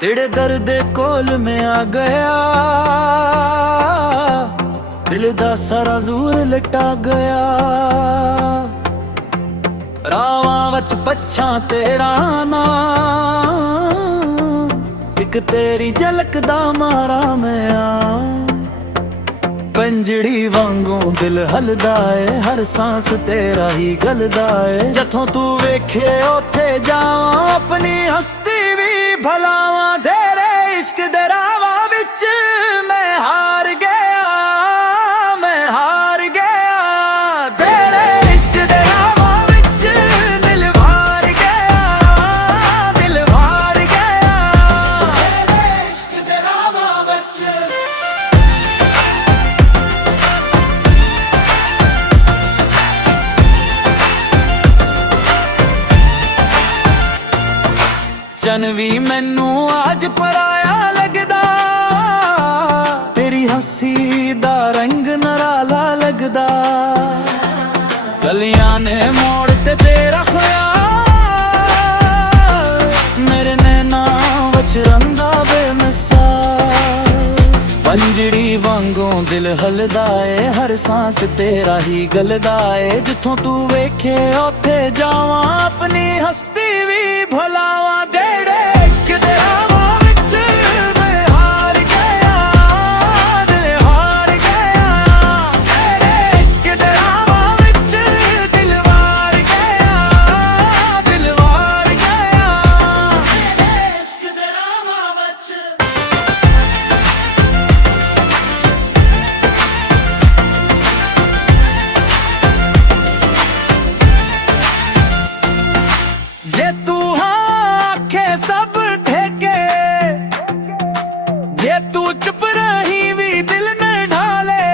तेरे दर्द कोल में आ गया, दिल दा सारा जोर लटा गया। रावां वच पच्छां तेरा नाम, एक तेरी झलक दा मारा मैं आ। पंजड़ी वांगू दिल हलदा है, हर सांस तेरा ही गलदा है। जथों तू वेखे ओथे जावां, अपनी हस्ती भी भलावां। तेरे इश्क दे रावां विच मैं हार गया, मैं हार गया। तेरे इश्क दे रावां विच दिल वार गया, दिल वार गया। तेरे इश्क दे रावां विच चन भी मैनू आज पराया लगदा, तेरी हंसी दा रंग नराला लगदा। गलियां ने मोड़ ते तेरा ख्याल, मेरे नैना वच रंदा बेमिसाल। पंजड़ी वांगू दिल हलदा है, हर सांस तेरा ही गलदा है। जिथों तू वेखे ओथे जावां, अपनी हस्ती भी भुलावां। जे तू आखे सब ठेके, जे तू चुप रही भी दिल में ढाले।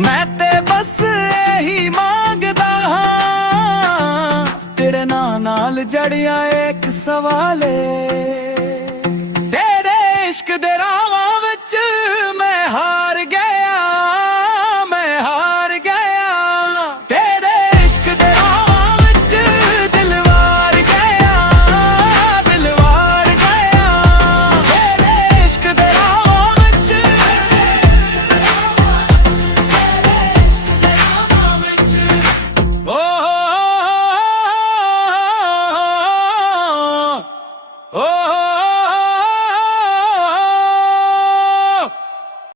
मैं ते बस यही मांगदा हां, तेरे नाल जड़िया एक सवाल है।